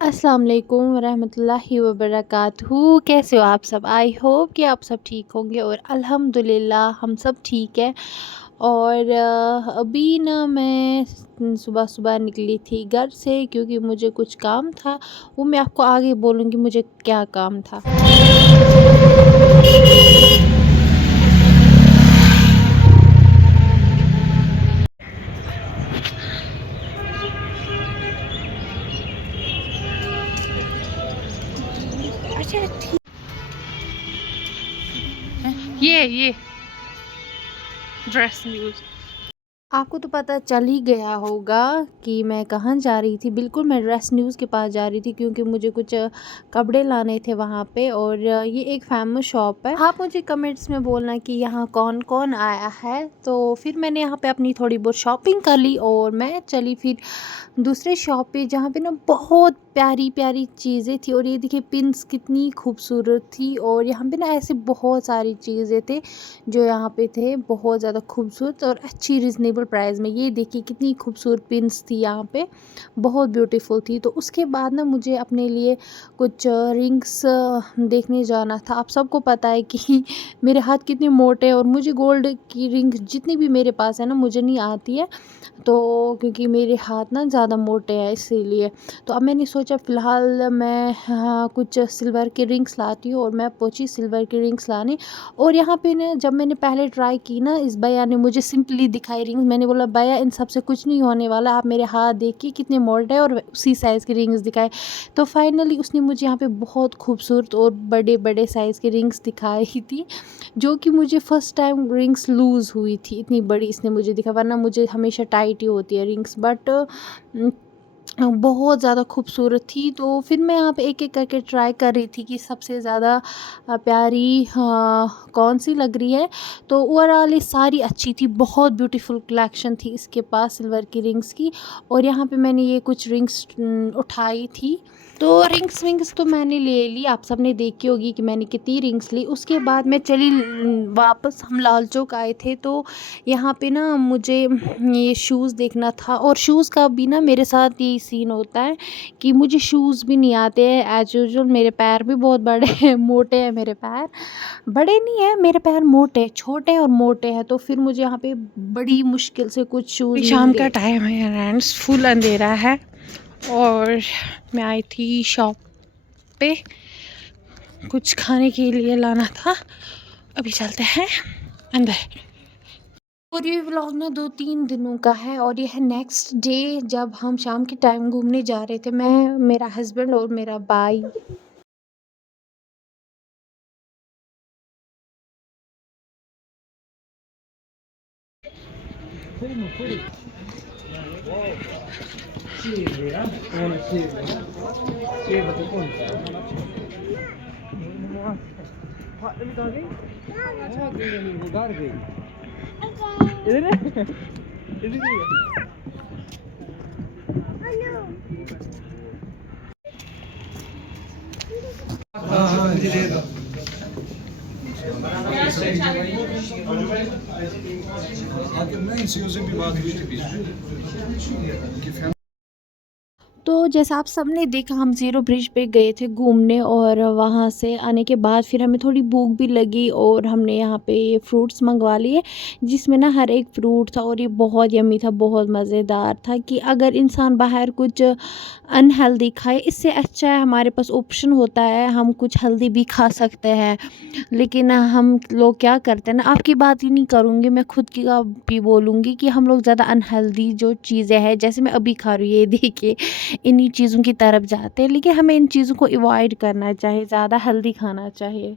अस्सलाम वालेकुम रहमतुल्लाहि व बरकातहू। कैसे हो आप सब? आई होप कि आप सब ठीक होंगे और अल्हम्दुलिल्लाह हम सब ठीक है। और अभी ना मैं सुबह सुबह निकली थी घर से क्योंकि मुझे कुछ काम था। वो मैं आपको आगे बोलूँगी मुझे क्या काम था। अच्छा ठीक है। ये ड्रेस न्यूज़ आपको तो पता चल ही गया होगा कि मैं कहाँ जा रही थी। बिल्कुल मैं ड्रेस न्यूज़ के पास जा रही थी क्योंकि मुझे कुछ कपड़े लाने थे वहाँ पे। और ये एक फेमस शॉप है। आप मुझे कमेंट्स में बोलना कि यहाँ कौन कौन आया है। तो फिर मैंने यहाँ पे अपनी थोड़ी बहुत शॉपिंग कर ली और मैं चली फिर दूसरे शॉप पे जहाँ पे ना बहुत प्यारी प्यारी चीज़ें थी। और ये देखिए पिंस कितनी खूबसूरत थी। और यहाँ पे ना ऐसे बहुत सारी चीज़ें थे जो यहाँ पे थे बहुत ज़्यादा खूबसूरत और अच्छी रिजनेबल प्राइस में। ये देखिए कितनी खूबसूरत पिंस थी यहाँ पे, बहुत ब्यूटीफुल थी। तो उसके बाद ना मुझे अपने लिए कुछ रिंग्स देखने जाना था। आप सबको पता है कि मेरे हाथ कितने मोटे हैं और मुझे गोल्ड की रिंग जितनी भी मेरे पास है ना मुझे नहीं आती है। तो क्योंकि मेरे हाथ ना ज़्यादा मोटे हैं इसीलिए। तो अब मैंने सोचा फ़िलहाल मैं कुछ सिल्वर के रिंग्स लाती हूँ और मैं पहुँची सिल्वर के रिंग्स लाने। और यहाँ पे ना जब मैंने पहले ट्राई की ना इस भैया ने मुझे सिंपली दिखाई रिंग्स। मैंने बोला भैया इन सब से कुछ नहीं होने वाला, आप मेरे हाथ देखिए कितने मोटे हैं और उसी साइज़ के रिंग्स दिखाए। तो फाइनली उसने मुझे यहाँ पे बहुत खूबसूरत और बड़े बड़े साइज़ के रिंग्स दिखाई थी जो कि मुझे फ़र्स्ट टाइम रिंग्स लूज़ हुई थी। इतनी बड़ी इसने मुझे दिखा, वरना मुझे हमेशा टाइट ही होती है रिंग्स। बट बहुत ज़्यादा खूबसूरत थी। तो फिर मैं यहाँ पे एक एक करके ट्राई कर रही थी कि सबसे ज़्यादा प्यारी कौन सी लग रही है। तो ओवरऑल ये सारी अच्छी थी, बहुत ब्यूटीफुल कलेक्शन थी इसके पास सिल्वर की रिंग्स की। और यहाँ पे मैंने ये कुछ रिंग्स उठाई थी। तो रिंग्स विंग्स तो मैंने ले ली, आप सब ने देखी होगी कि मैंने कितनी रिंग्स ली। उसके बाद मैं चली वापस, हम लाल चौक आए थे। तो यहाँ पे ना मुझे ये शूज़ देखना था। और शूज़ का भी ना मेरे साथ यही सीन होता है कि मुझे शूज़ भी नहीं आते हैं एज यूजुअल। मेरे पैर भी बहुत बड़े हैं, मोटे हैं मेरे पैर। बड़े नहीं हैं मेरे पैर, मोटे छोटे और मोटे हैं। तो फिर मुझे यहाँ पे बड़ी मुश्किल से कुछ शूज़ मिल शाम गए। का टाइम है फ्रेंड्स, फुल अंधेरा है और मैं आई थी शॉप पे, कुछ खाने के लिए लाना था। अभी चलते हैं अंदर। और ये व्लॉग ना 2-3 दिनों का है और ये है नेक्स्ट डे जब हम शाम के टाइम घूमने जा रहे थे, मैं, मेरा हस्बैंड और मेरा भाई। नहीं से भी बात हुई थी बीच में। तो जैसा आप सबने देखा हम ज़ीरो ब्रिज पे गए थे घूमने और वहाँ से आने के बाद फिर हमें थोड़ी भूख भी लगी और हमने यहाँ पे फ्रूट्स मंगवा लिए जिसमें ना हर एक फ्रूट था। और ये बहुत यम्मी था, बहुत मज़ेदार था। कि अगर इंसान बाहर कुछ अनहेल्दी खाए, इससे अच्छा है हमारे पास ऑप्शन होता है, हम कुछ हेल्दी भी खा सकते हैं। लेकिन हम लोग क्या करते हैं ना, आपकी बात ही नहीं करूँगी, मैं खुद की का भी बोलूँगी कि हम लोग ज़्यादा अनहेल्दी जो चीज़ें हैं, जैसे मैं अभी खा रही हूँ ये देखिए, इन्हीं चीज़ों की तरफ जाते हैं। लेकिन हमें इन चीज़ों को अवॉइड करना चाहिए, ज़्यादा हेल्दी खाना चाहिए।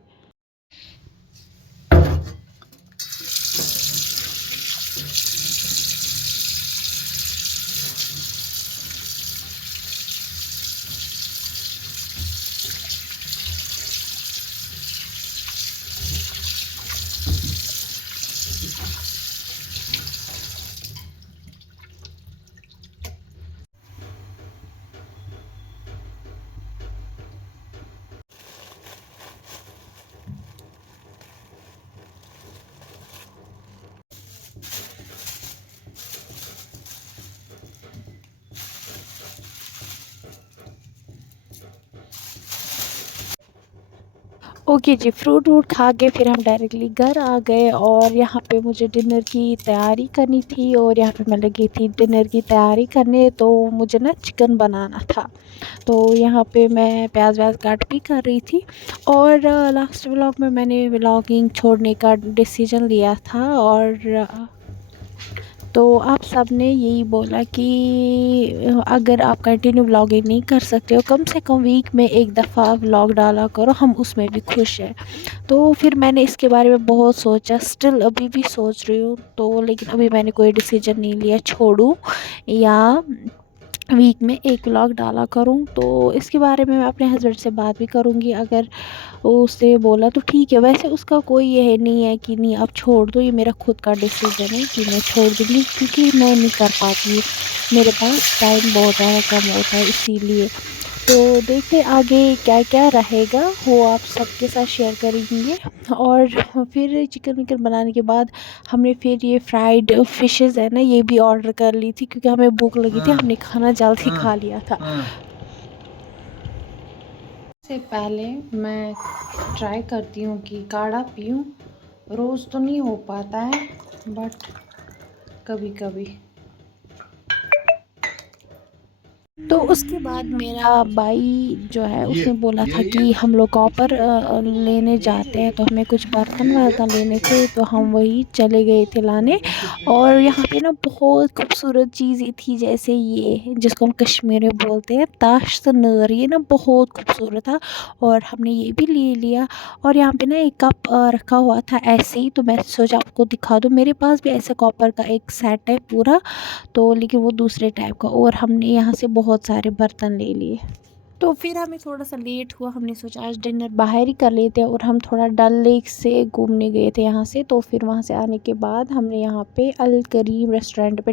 ओके जी, फ्रूट वूट खा के फिर हम डायरेक्टली घर आ गए और यहाँ पे मुझे डिनर की तैयारी करनी थी और यहाँ पे मैं लगी थी डिनर की तैयारी करने। तो मुझे ना चिकन बनाना था, तो यहाँ पे मैं प्याज व्याज काट भी कर रही थी। और लास्ट व्लॉग में मैंने व्लॉगिंग छोड़ने का डिसीजन लिया था और तो आप सब ने यही बोला कि अगर आप कंटिन्यू व्लॉगिंग नहीं कर सकते हो, कम से कम वीक में एक दफ़ा व्लॉग डाला करो, हम उसमें भी खुश हैं। तो फिर मैंने इसके बारे में बहुत सोचा, स्टिल अभी भी सोच रही हूँ, तो लेकिन अभी मैंने कोई डिसीजन नहीं लिया, छोड़ूं या वीक में एक व्लॉग डाला करूं। तो इसके बारे में मैं अपने हस्बैंड से बात भी करूंगी, अगर उससे बोला तो ठीक है। वैसे उसका कोई ये नहीं है कि नहीं आप छोड़ दो, ये मेरा खुद का डिसीजन है कि मैं छोड़ दूँगी, क्योंकि मैं नहीं कर पाती, मेरे पास टाइम बहुत ज़्यादा कम होता है इसीलिए। तो देखते आगे क्या क्या रहेगा, वो आप सबके साथ शेयर करेंगे। और फिर चिकन विकन बनाने के बाद हमने फिर ये फ्राइड फिशेस है ना, ये भी ऑर्डर कर ली थी, क्योंकि हमें भूख लगी थी, हमने खाना जल्दी खा लिया था। से पहले मैं ट्राई करती हूँ कि काढ़ा पीऊँ। रोज़ तो नहीं हो पाता है, बट कभी कभी। तो उसके बाद मेरा भाई जो है उसने बोला था कि हम लोग कॉपर लेने जाते हैं, तो हमें कुछ बर्तन वर्तन लेने थे, तो हम वही चले गए थे लाने। और यहाँ पे ना बहुत खूबसूरत चीज़ें थी, जैसे ये जिसको हम कश्मीर में बोलते हैं ताश तनूर, ये ना बहुत खूबसूरत था और हमने ये भी ले लिया। और यहाँ पे ना एक कप रखा हुआ था ऐसे ही, तो मैं सोचा आपको दिखा दूँ, मेरे पास भी ऐसे कॉपर का एक सेट है पूरा, तो लेकिन वो दूसरे टाइप का। और हमने यहाँ से बहुत सारे बर्तन ले लिए। तो फिर हमें थोड़ा सा लेट हुआ, हमने सोचा आज डिनर बाहर ही कर लेते हैं, और हम थोड़ा डल लेक से घूमने गए थे यहाँ से। तो फिर वहाँ से आने के बाद हमने यहाँ पे अल करीम रेस्टोरेंट पे